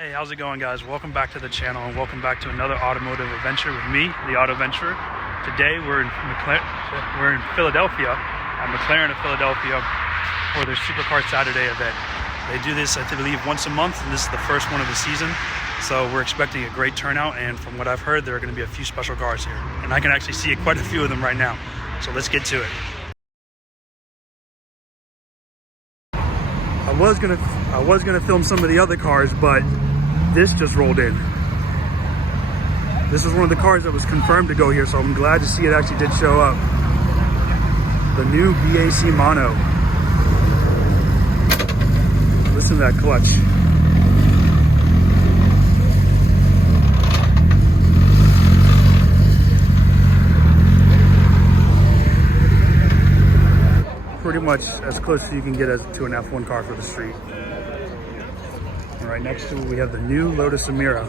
Hey, how's it going, guys? Welcome back to the channel and welcome back to another automotive adventure with me, the AutoVenturer. Today we're in Philadelphia at McLaren of Philadelphia for their Supercar Saturday event. They do this, I believe, once a month, and this is the first one of the season. So we're expecting a great turnout, and from what I've heard, there are going to be a few special cars here, and I can actually see quite a few of them right now. So let's get to it. I was gonna film some of the other cars, but this just rolled in. This was one of the cars that was confirmed to go here, so I'm glad to see it actually did show up. The new BAC Mono. Listen to that clutch. Pretty much as close as you can get to an F1 car for the street. And right next to it, we have the new Lotus Emira.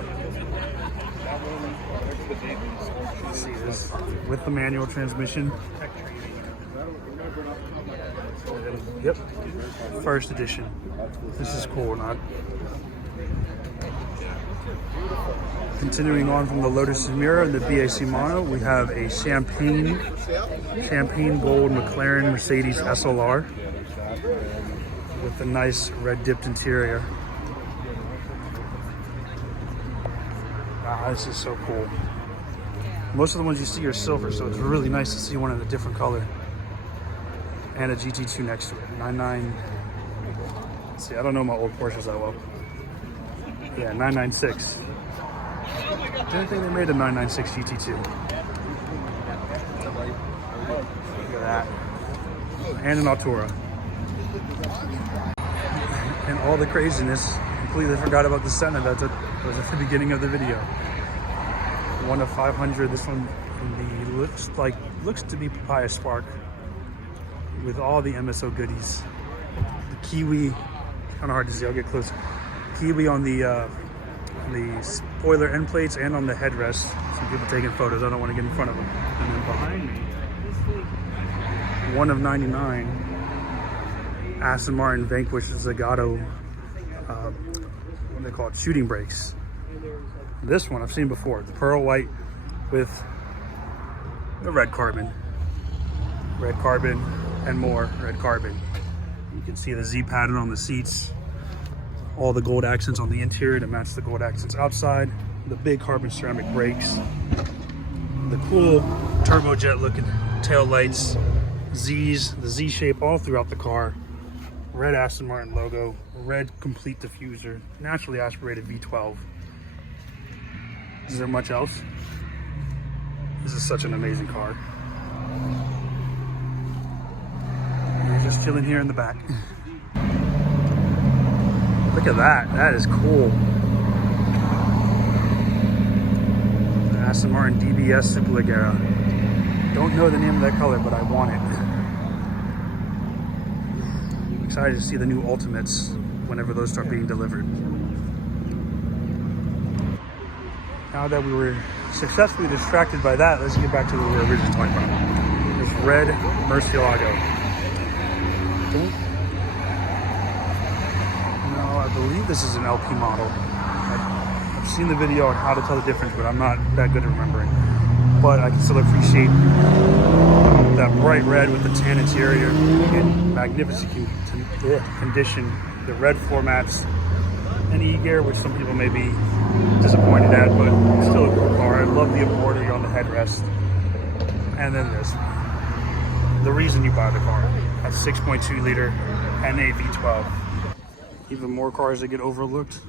See this with the manual transmission. Yep, first edition. This is cool, not. Continuing on from the Lotus Emira and the BAC Mono, we have a champagne gold McLaren Mercedes SLR with a nice red dipped interior. Wow, this is so cool. Most of the ones you see are silver, so it's really nice to see one in a different color. And a GT2 next to it. 99. See, I don't know my old Porsches that well. Yeah, 996. I didn't think they made a 996 GT2. Look at that. And an Altura. And all the craziness. Completely forgot about the Senna that was at the beginning of the video. 1 of 500. This one looks to be Papaya Spark with all the MSO goodies. The Kiwi, kind of hard to see. I'll get closer. Kiwi on the spoiler end plates and on the headrest. Some people taking photos. I don't want to get in front of them. And then behind me, 1 of 99. Aston Martin Vanquish Zagato. What do they call it? Shooting brakes. This one I've seen before. The pearl white with the red carbon. Red carbon and more red carbon. You can see the Z pattern on the seats. All the gold accents on the interior to match the gold accents outside. The big carbon ceramic brakes. The cool turbojet looking tail lights. Z's, the Z shape all throughout the car. Red Aston Martin logo. Red complete diffuser. Naturally aspirated V12. Is there much else? This is such an amazing car. You're just chilling here in the back. Look at that. That is cool. Aston Martin DBS Supercar. Don't know the name of that color, but I want it. I'm excited to see the new Ultimates whenever those start being delivered. Now that we were successfully distracted by that, let's get back to what we were originally talking about. This red Murcielago. I believe this is an LP model. I've seen the video on how to tell the difference, but I'm not that good at remembering. But I can still appreciate that bright red with the tan interior in magnificent condition. The red floor mats and E-gear, which some people may be disappointed at, but still a cool car. I love the embroidery on the headrest. And then this. The reason you buy the car. That 6.2 liter NA V12. Even more cars that get overlooked.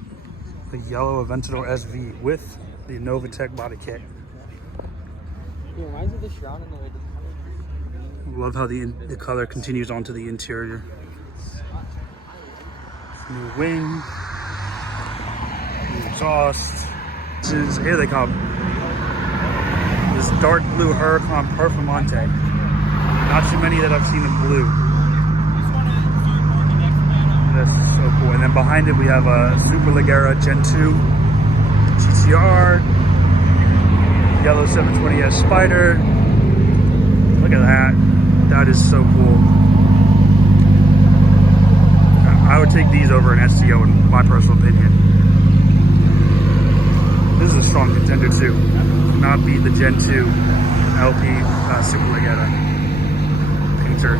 The yellow Aventador SV with the Novatec body kit. It reminds me of the shroud in the way. Love how the color continues onto the interior. New wing. New exhaust. Here they come. This dark blue Huracan Performante. Not too many that I've seen in blue. This is so cool. And then behind it we have a Superleggera Gen 2 GTR, yellow 720S Spider. Look at that. That is so cool. I would take these over an STO in my personal opinion. Contender 2. Cannot beat the Gen 2 LP Superleggera painter.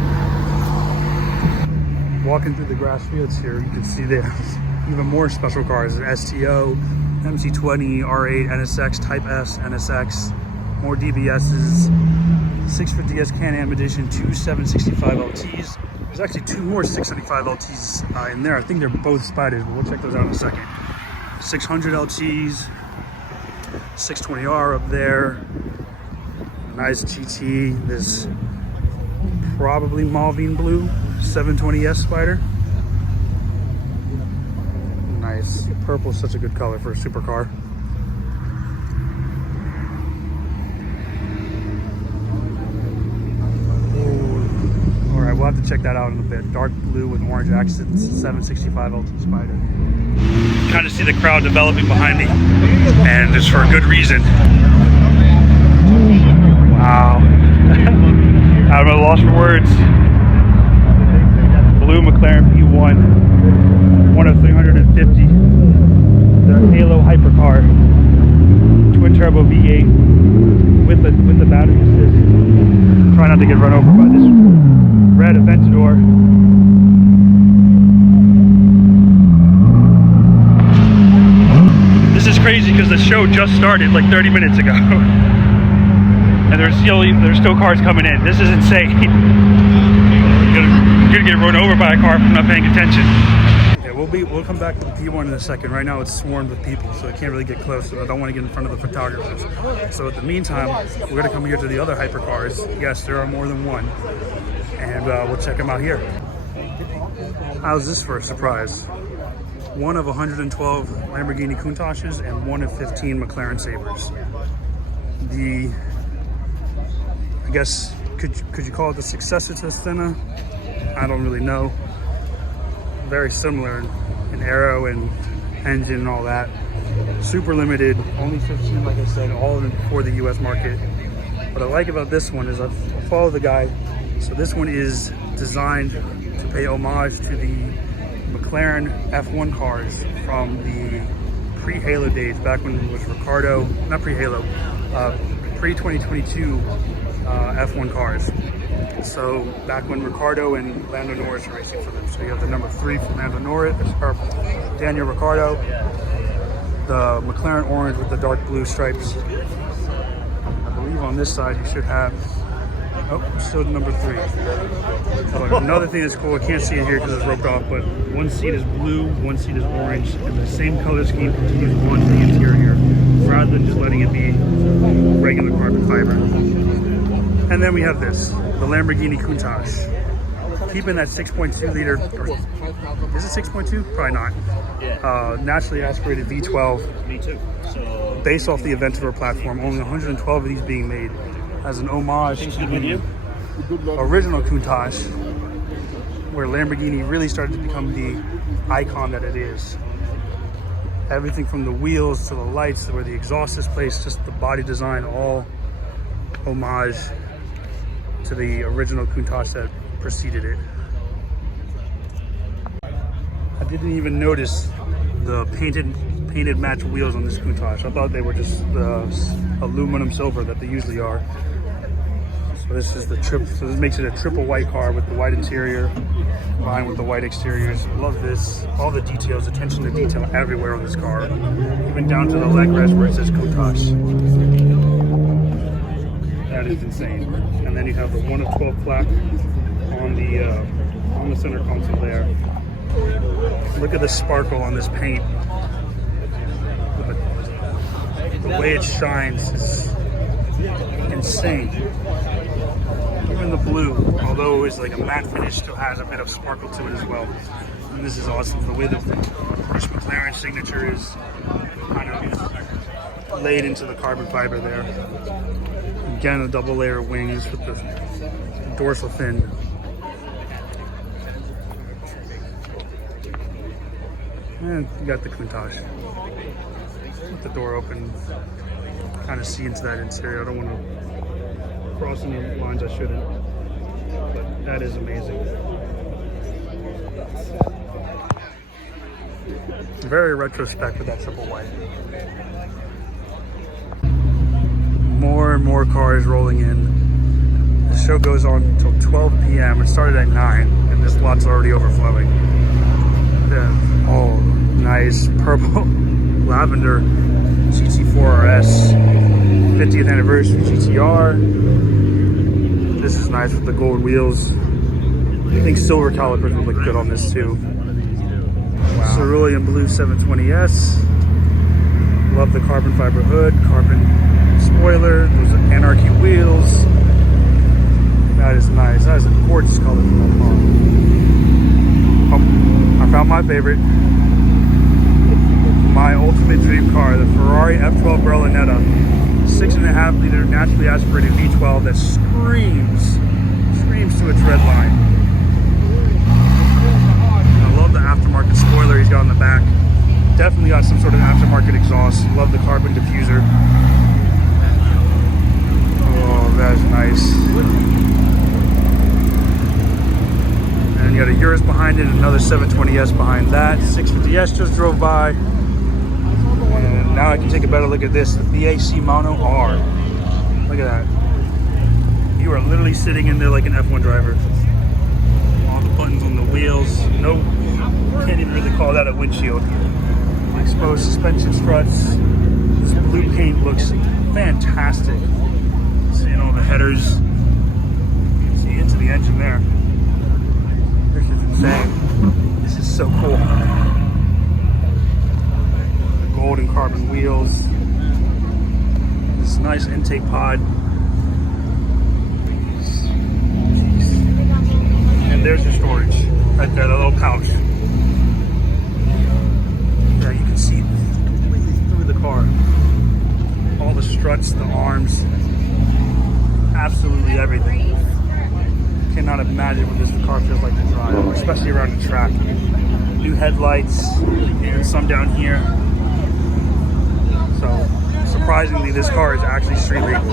Walking through the grass fields here, you can see there's even more special cars. STO, MC20, R8, NSX, Type S, NSX, more DBSs, 650S Can-Am Edition, 2 765 LTs. There's actually 2 more 675 LTs in there. I think they're both Spiders, but we'll check those out in a second. 600 LTs, 620R up there. Nice GT. This probably Malvine blue 720S Spider. Nice. Purple is such a good color for a supercar. Alright, we'll have to check that out in a bit. Dark blue with orange accents, 765 LT Spider. Kind of see the crowd developing behind me, and it's for a good reason. Wow. I'm at a loss for words. Blue McLaren P1, one of 350. The Halo hypercar, twin turbo V8 with the battery assist. Try not to get run over by this red Aventador. This is crazy because the show just started like 30 minutes ago. And there's still cars coming in. This is insane. You're gonna get run over by a car if I'm not paying attention. Yeah, we'll come back to the P1 in a second. Right now it's swarmed with people, so I can't really get close. So I don't want to get in front of the photographers. So in the meantime, we're gonna come here to the other hypercars. Yes, there are more than one, and we'll check them out here. How's this for a surprise? One of 112 Lamborghini Countaches and one of 15 McLaren Sabres. I guess, could you call it the successor to Senna? I don't really know. Very similar in aero and engine and all that. Super limited, only 15, like I said, all for the US market. What I like about this one is I follow the guy. So this one is designed to pay homage to the McLaren F1 cars from the pre-Halo days, back when it was Ricardo, not pre-Halo, pre-2022 F1 cars. So back when Ricardo and Lando Norris were racing for them. So you have the number 3 for Lando Norris, or Daniel Ricciardo, the McLaren orange with the dark blue stripes. I believe on this side you should have, still number 3. But another thing that's cool, I can't see it here because it's roped off, but one seat is blue, one seat is orange, and the same color scheme continues on to the interior, rather than just letting it be regular carbon fiber. And then we have this, the Lamborghini Countach. Keeping that 6.2 liter, or is it 6.2? Probably not. Naturally aspirated V12. Me too. So based off the Aventador platform, only 112 of these being made as an homage to the original Countach, where Lamborghini really started to become the icon that it is. Everything from the wheels to the lights, to where the exhaust is placed, just the body design, all homage to the original Countach that preceded it. I didn't even notice the painted match wheels on this Countach. I thought they were just the aluminum silver that they usually are. So this is so this makes it a triple white car with the white interior combined with the white exteriors. Love this. All the details, attention to detail everywhere on this car, even down to the leg rest where it says Countach. That is insane. And then you have the 1 of 12 plaque on the center console there. Look at the sparkle on this paint. The way it shines is insane. Even the blue, although it's like a matte finish, still has a bit of sparkle to it as well. And this is awesome. The way the British McLaren signature is kind of laid into the carbon fiber there. Again, a double layer of wings with the dorsal fin. And you got the Countach. With the door open, kind of see into that interior. I don't want to cross any lines I shouldn't, but that is amazing. Very retrospect with that triple white. More and more cars rolling in. The show goes on until 12 p.m. It started at 9, and this lot's already overflowing. Oh, nice purple lavender GT4 RS 50th anniversary GTR. This is nice with the gold wheels. I think silver calipers would look good on this too. Wow. Cerulean blue 720S. Love the carbon fiber hood, carbon spoiler. Those are Anarchy wheels. That is nice. That is a gorgeous color for that car. Oh, I found my favorite. My ultimate dream car, the Ferrari F12 Berlinetta. 6.5 liter naturally aspirated V12 that screams to its red line. I love the aftermarket spoiler he's got on the back. Definitely got some sort of aftermarket exhaust. Love the carbon diffuser. Oh, that's nice. And you got a Urus behind it, another 720S behind that. 650S just drove by. And now I can take a better look at this, the BAC Mono R. Look at that. You are literally sitting in there like an F1 driver. All the buttons on the wheels. No, can't even really call that a windshield. Exposed suspension struts. This blue paint looks fantastic. Seeing all the headers. You can see into the engine there. This is insane. This is so cool. The golden carbon wheels. This nice intake pod. And there's your storage. Right there, the little pouch. Yeah, you can see completely through the car. All the struts, the arms, absolutely everything. Cannot imagine what this car feels like to drive, especially around the track. New headlights, and some down here. So, surprisingly, this car is actually street legal.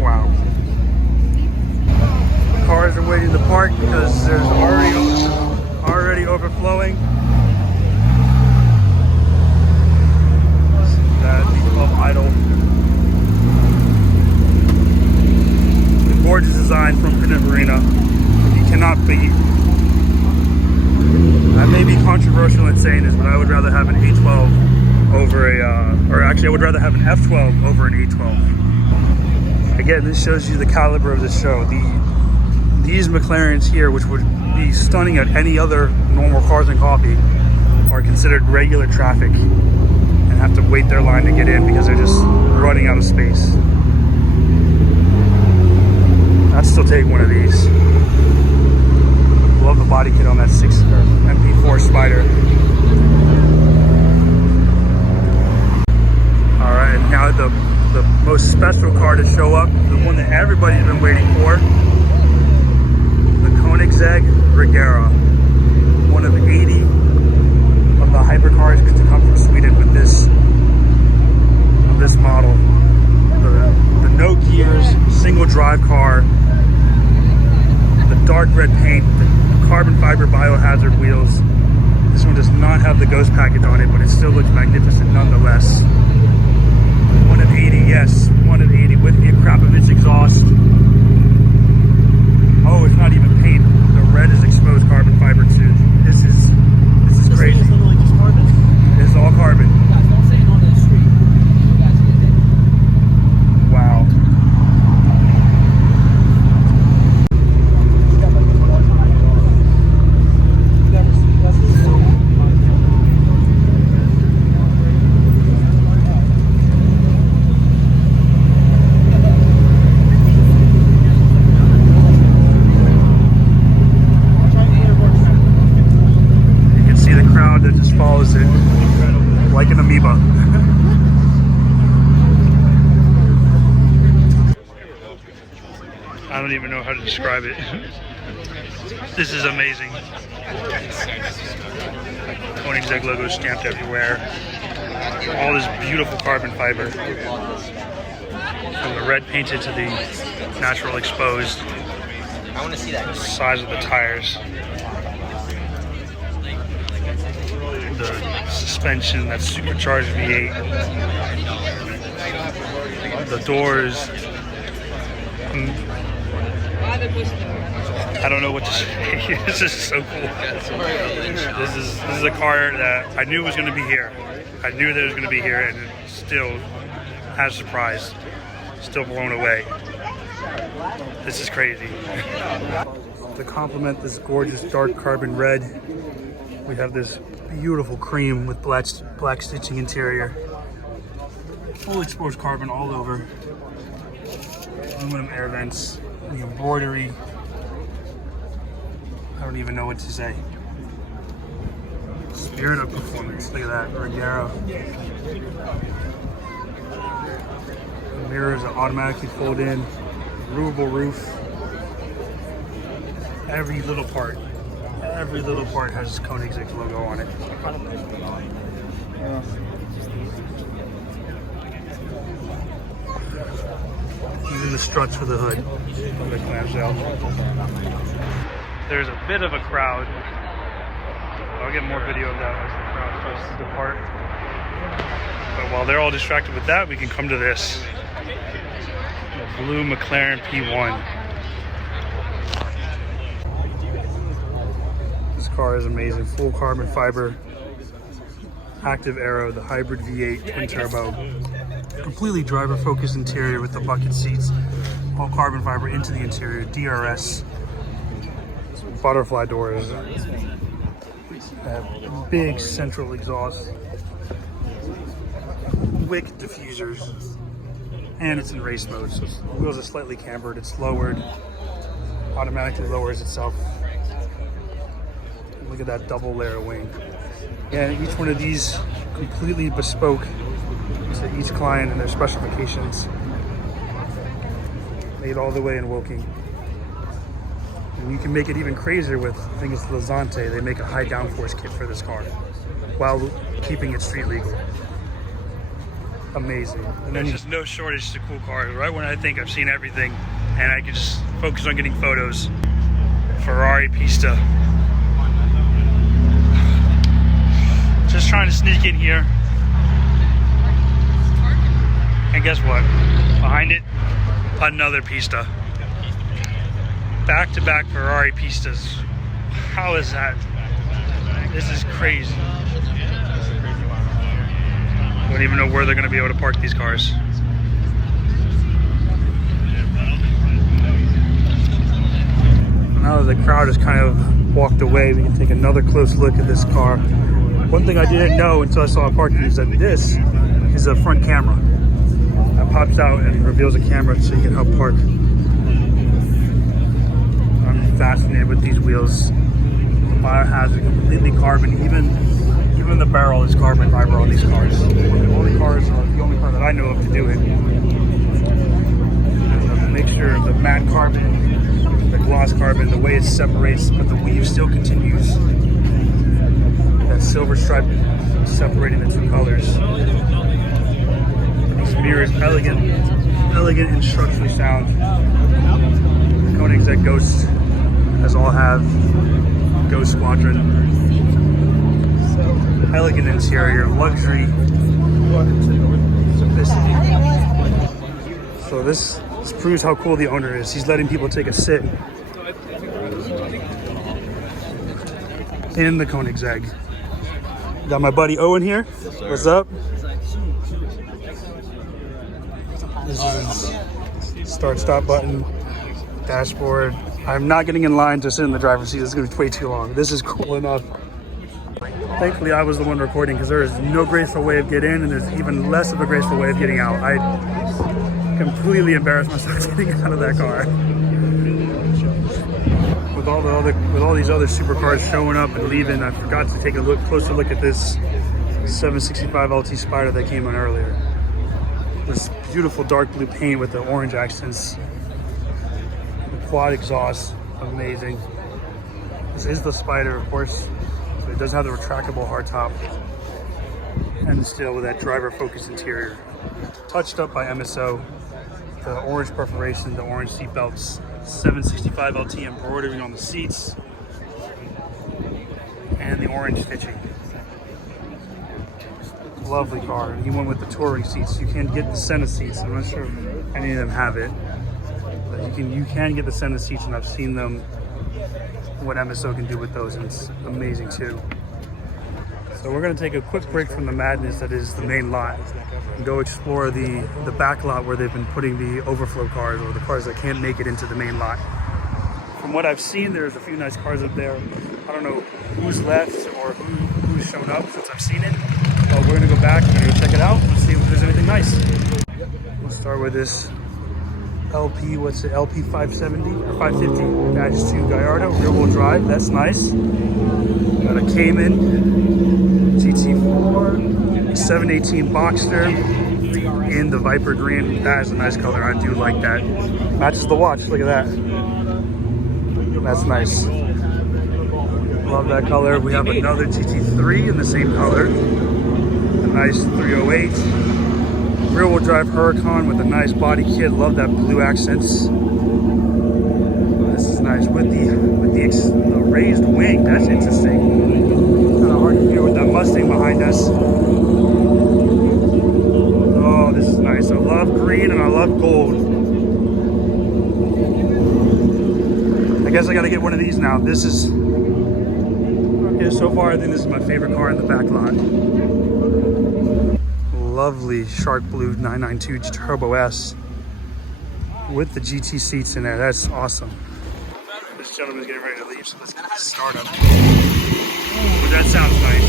Wow. Cars are waiting to park because there's already overflowing. That V12 idle. The gorgeous design from Pininfarina. You cannot beat. I may be controversial in saying this, but I would rather have an A12 over or actually I would rather have an F12 over an A12. Again, this shows you the caliber of the show. These McLarens here, which would be stunning at any other normal cars and coffee, are considered regular traffic and have to wait their line to get in because they're just running out of space. I'd still take one of these. Love the body kit on that MP4 Spider. All right, and now the most special car to show up, the one that everybody's been waiting for. Koenigsegg Regera, one of 80 of the hypercars to come from Sweden with this model. The no gears, single drive car, the dark red paint, the carbon fiber biohazard wheels. This one does not have the ghost package on it, but it still looks magnificent nonetheless. One of 80, yes, one of 80 with the Akrapovic exhaust. Oh, it's not even paint. The red is exposed carbon fiber too. This is crazy. It's literally just carbon. It's all carbon. Guys, don't say it on the street. You guys get it. Wow. Like an amoeba. I don't even know how to describe it. This is amazing. Koenigsegg logo stamped everywhere. All this beautiful carbon fiber. From the red painted to the natural exposed. I want to see that. Size of the tires. The suspension, that supercharged V8, the doors. I don't know what to say. This is so cool. This is a car that I knew was going to be here. I knew that it was going to be here, and it still has surprised. Still blown away. This is crazy. To complement this gorgeous dark carbon red, we have this beautiful cream with black stitching interior. Full exposed carbon all over. Aluminum air vents, the embroidery. I don't even know what to say. Spirit of performance. Look at that, Regera. The mirrors are automatically fold in. Removable roof. Every little part has Koenigsegg logo on it. Even the struts for the hood of the clamshell. There's a bit of a crowd. I'll get more video of that as the crowd starts to depart. But while they're all distracted with that, we can come to this. The blue McLaren P1. This car is amazing. Full carbon fiber, active aero, the hybrid V8 twin turbo. Completely driver focused interior with the bucket seats. All carbon fiber into the interior, DRS. Butterfly doors. Big central exhaust. Wick diffusers. And it's in race mode, so the wheels are slightly cambered. It's lowered. Automatically lowers itself. Look at that double layer wing. And each one of these completely bespoke to each client and their specifications. Made all the way in Woking. And you can make it even crazier with, I think it's Lazante. They make a high downforce kit for this car while keeping it street legal. Amazing. And there's just no shortage to cool cars. Right when I think I've seen everything and I can just focus on getting photos. Ferrari Pista. Just trying to sneak in here. And guess what? Behind it, another Pista. Back-to-back Ferrari Pistas. How is that? This is crazy. I don't even know where they're going to be able to park these cars. Now that the crowd has kind of walked away, we can take another close look at this car. One thing I didn't know until I saw it parking is that this is a front camera that pops out and reveals a camera so you can help park. I'm fascinated with these wheels. The biohazard, completely carbon. Even the barrel is carbon fiber on these cars. The only car that I know of to do it. And the mixture of the matte carbon, the gloss carbon, the way it separates, but the weave still continues. That silver stripe separating the two colors. These mirrors, elegant and structurally sound. The Koenigsegg Ghost, as all have, Ghost Squadron. Elegant interior, luxury, simplicity. So this proves how cool the owner is. He's letting people take a sit in the Koenigsegg. Got my buddy Owen here. What's up? This is start-stop button, dashboard. I'm not getting in line to sit in the driver's seat. It's going to be way too long. This is cool enough. Thankfully, I was the one recording because there is no graceful way of getting in, and there's even less of a graceful way of getting out. I completely embarrassed myself getting out of that car. With all these other supercars showing up and leaving, I forgot to take a closer look at this 765 LT Spider that came on earlier. This beautiful dark blue paint with the orange accents. The quad exhaust, amazing. This is the Spider, of course. So it does have the retractable hardtop. And still with that driver-focused interior. Touched up by MSO. The orange perforation, the orange seat belts. 765 LT embroidery on the seats. And the orange stitching. Lovely car. And he went with the touring seats. You can get the Senna seats. I'm not sure if any of them have it. But you can get the Senna seats, and I've seen them, what MSO can do with those, and it's amazing too. So we're going to take a quick break from the madness that is the main lot and go explore the back lot where they've been putting the overflow cars, or the cars that can't make it into the main lot. From what I've seen, there's a few nice cars up there. I don't know who's left or who's shown up since I've seen it. But we're going to go back and check it out and see if there's anything nice. We'll start with this LP 570 or 550-2 Gallardo rear wheel drive. That's nice. Got a Cayman GT4 718 Boxster in the Viper green. That is a nice color. I do like that. Matches the watch. Look at that. That's nice. Love that color. We have another GT3 in the same color. A nice 308. Rear wheel drive Huracan with a nice body kit. Love that blue accents. This is nice with the raised wing. That's interesting. Kind of hard to hear with that Mustang behind us. Oh, this is nice. I love green and I love gold. I guess I gotta get one of these now. This is, okay, so far I think this is my favorite car in the back lot. Lovely shark blue 992 Turbo S with the GT seats in there. That's awesome. This gentleman's getting ready to leave, so let's get this started up. But that sounds nice.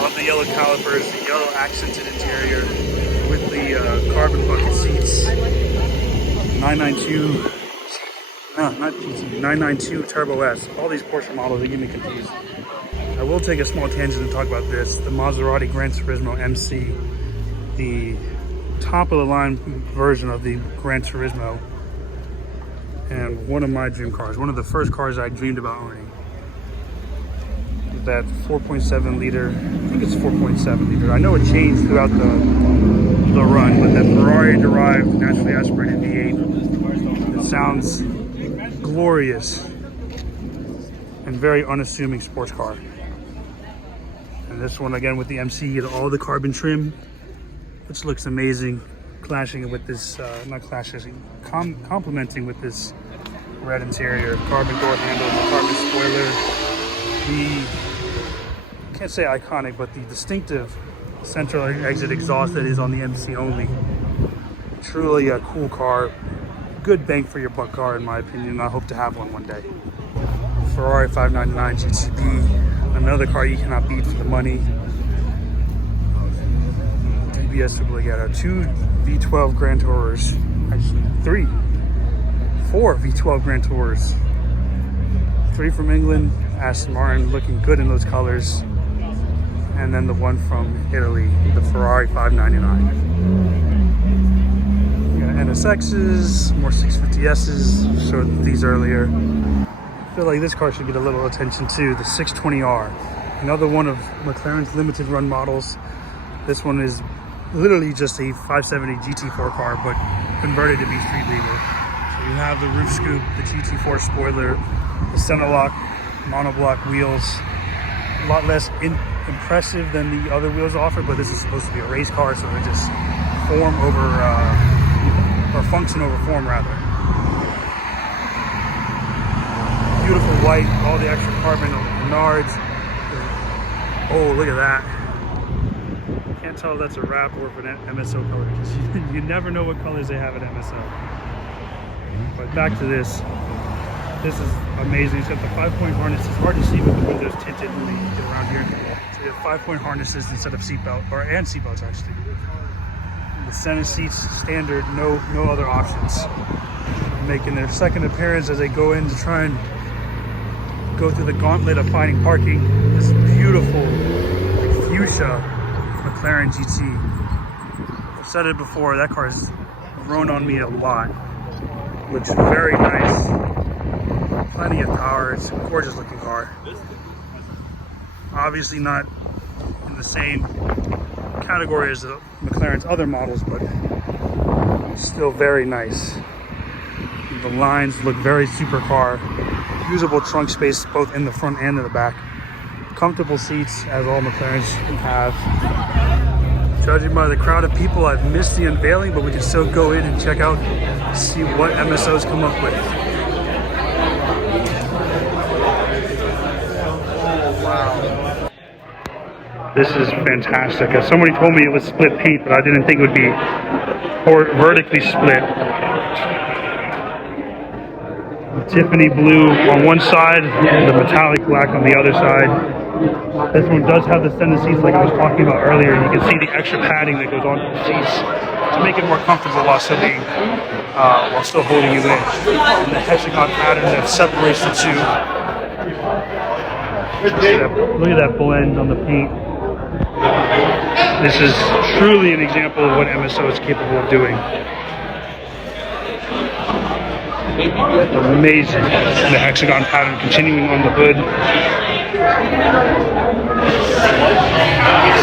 Love the yellow calipers, the yellow accented interior with the carbon bucket seats. 992, no, not GT, 992 Turbo S. All these Porsche models, they get me confused. I will take a small tangent and talk about this. The Maserati Gran Turismo MC, the top of the line version of the Gran Turismo, and one of my dream cars, one of the first cars I dreamed about owning. That 4.7 liter, I think it's 4.7 liter. I know it changed throughout the run, but that Ferrari derived naturally aspirated V8, it sounds glorious and very unassuming sports car. And this one again with the MC, all the carbon trim, which looks amazing, clashing with this, not clashing, complementing with this red interior, carbon door handles, carbon spoiler, the, can't say iconic, but the distinctive central exit exhaust that is on the MC only. Truly a cool car, good bang for your buck car in my opinion. I hope to have one day. Ferrari 599 GTB, another car you cannot beat for the money. DBS Supercar, 2 V12 Grand Tours, actually 4 V12 Grand Tours. 3 from England, Aston Martin looking good in those colors. And then the one from Italy, the Ferrari 599. We got NSXs, more 650Ss, showed these earlier. I feel like this car should get a little attention too, the 620R. Another one of McLaren's limited run models. This one is literally just a 570 GT4 car, but converted to be street legal. So you have the roof scoop, the GT4 spoiler, the center lock, monoblock wheels. A lot less impressive than the other wheels offer, but this is supposed to be a race car, so they just form over, or function over form rather. Beautiful white, all the extra carbon nards. Oh, look at that. Can't tell if that's a wrap or if an MSO color, because you never know what colors they have at MSO. But back to this. This is amazing. It's got the 5-point harness. It's hard to see with the windows tinted when they get around here. So you have 5-point harnesses instead of seatbelt, and seatbelts actually. The center seats standard, no other options. Making their second appearance as they go in to try and go through the gauntlet of finding parking. This beautiful fuchsia McLaren GT. I've said it before, that car has grown on me a lot. Looks very nice. Plenty of power. It's a gorgeous looking car. Obviously not in the same category as the McLaren's other models, but still very nice. The lines look very supercar. Usable trunk space both in the front and in the back. Comfortable seats, as all McLarens have. Judging by the crowd of people, I've missed the unveiling, but we can still go in and check out, see what MSO's come up with. Wow. This is fantastic. Somebody told me it was split paint, but I didn't think it would be vertically split. Tiffany blue on one side, the metallic black on the other side. This one does have the center seats like I was talking about earlier. You can see the extra padding that goes onto the seats to make it more comfortable while still holding you in. And the hexagon pattern that separates the two. Look at that blend on the paint. This is truly an example of what MSO is capable of doing. Amazing. The hexagon pattern continuing on the hood.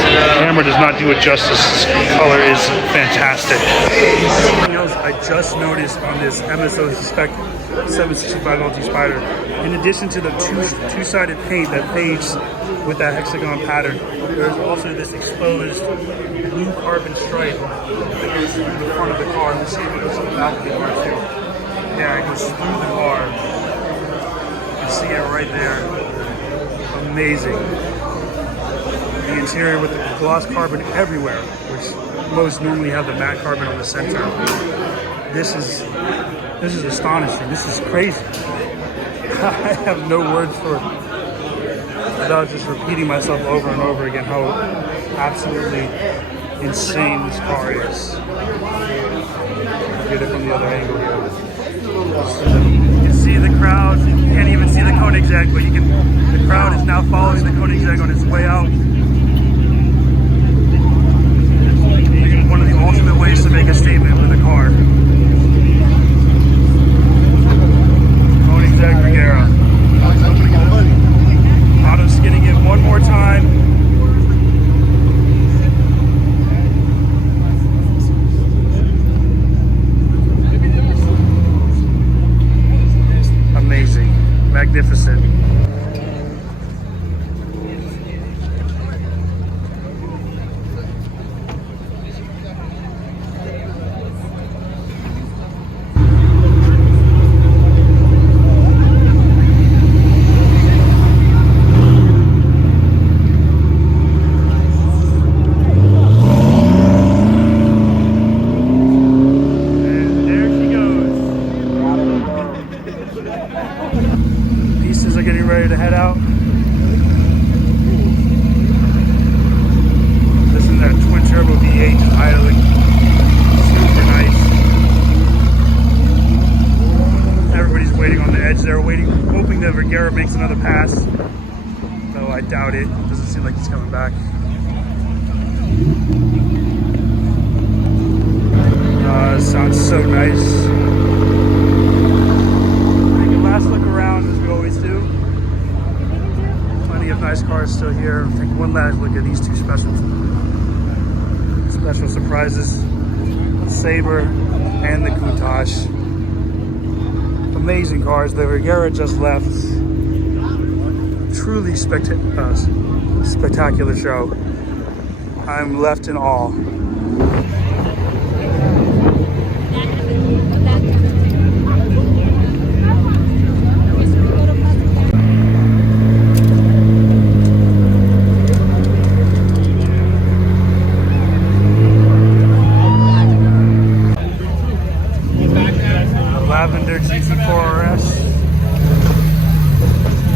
The camera does not do it justice. This color is fantastic. Something else I just noticed on this MSO Spec 765 LT Spider, in addition to the two-sided paint that fades with that hexagon pattern, there's also this exposed blue carbon stripe that goes through the front of the car. Let's see if it goes to the back of the car too. Yeah, it goes through the car. You can see it right there. Amazing. The interior with the gloss carbon everywhere, which most normally have the matte carbon on the center. This is astonishing. This is crazy. I have no words for it without just repeating myself over and over again how absolutely insane this car is. Get it from the other angle here. You can see the crowd. You can't even see the Koenigsegg, but the crowd is now following the Koenigsegg on its way out. One of the ultimate ways to make a statement with a car. Koenigsegg Regera. Auto skinning it one more time. Amazing. Magnificent. Pieces are getting ready to head out. This is that twin turbo V8 just idling. Super nice. Everybody's waiting on the edge there, hoping that Regera makes another pass. Though I doubt it. Doesn't seem like he's coming back. Sounds so nice. Last look around as we always do. Plenty of nice cars still here. Take one last look at these two special surprises. The Sabre and the Countach. Amazing cars. The Regera just left. Truly spectacular show. I'm left in awe. Lavender GT4RS.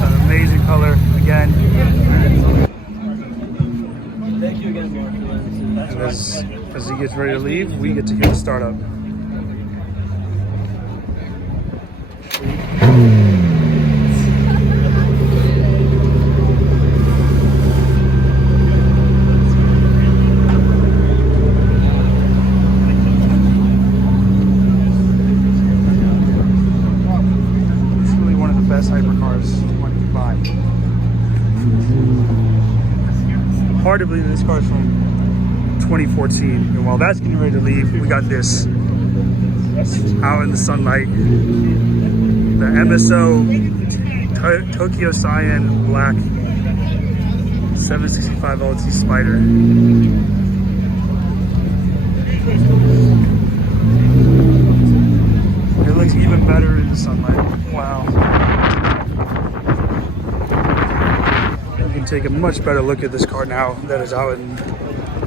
An amazing color again. Thank you again, Mark. As he gets ready to leave, we get to hear the startup. Best hypercars one can buy. Hard to believe this car is from 2014, and while that's getting ready to leave, we got this out in the sunlight. The MSO Tokyo Cyan Black 765 LT Spider. It looks even better in the sunlight. Wow. You can take a much better look at this car now that is out in,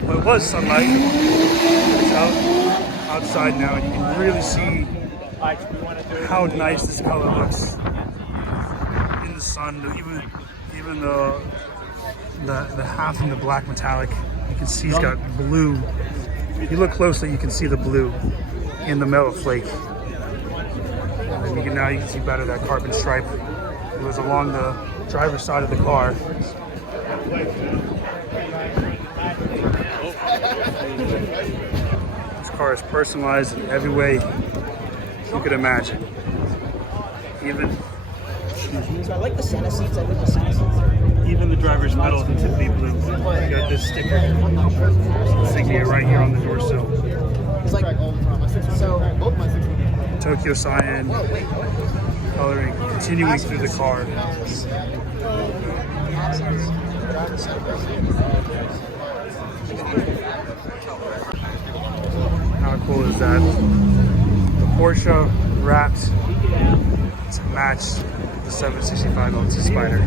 well, it was sunlight. It's outside now, and you can really see how nice this color looks in the sun. Even the half in the black metallic, you can see it's got blue. If you look closely, you can see the blue in the metal flake. And you can see better that carbon stripe. It was along the driver's side of the car. This car is personalized in every way you could imagine. Even So I like the center seats. I think the center seats. even the driver's pedals in Tiffany blue. You got this sticker insignia right here on the door sill. It's like so. Tokyo cyan coloring continuing through the car. How cool is that? The Porsche wrapped to match the 765 LT Spider.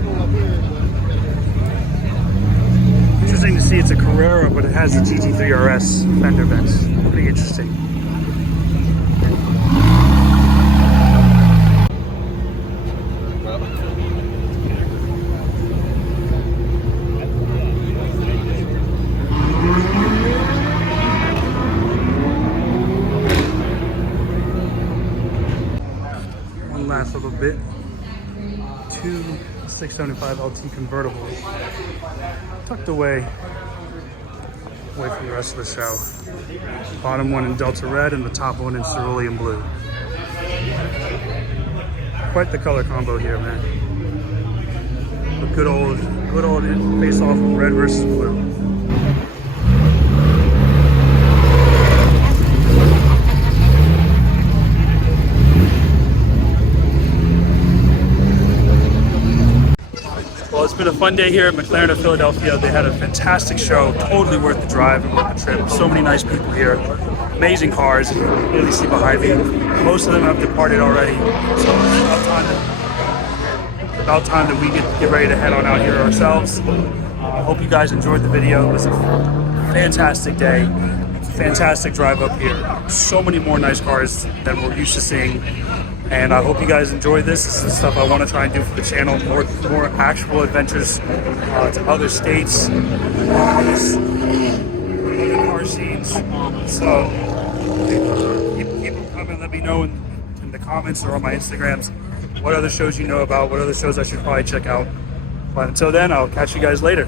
Interesting to see it's a Carrera, but it has the GT3 RS fender vents. Pretty interesting. One last little bit. Two 675 LT convertibles tucked away from the rest of the show. Bottom one in Delta Red and the top one in Cerulean Blue. Quite the color combo here, man. A good old face off of red versus blue. Well, it's been a fun day here at McLaren of Philadelphia. They had a fantastic show, totally worth the drive and worth the trip. So many nice people here, amazing cars. You can really see behind me. Most of them have departed already, so it's about time that we get ready to head on out here ourselves. I hope you guys enjoyed the video. It was a fantastic day, fantastic drive up here. So many more nice cars than we're used to seeing. And I hope you guys enjoyed this. This is the stuff I want to try and do for the channel. More actual adventures to other states, other car scenes. So keep them coming. Let me know in the comments or on my Instagrams what other shows you know about, what other shows I should probably check out. But until then, I'll catch you guys later.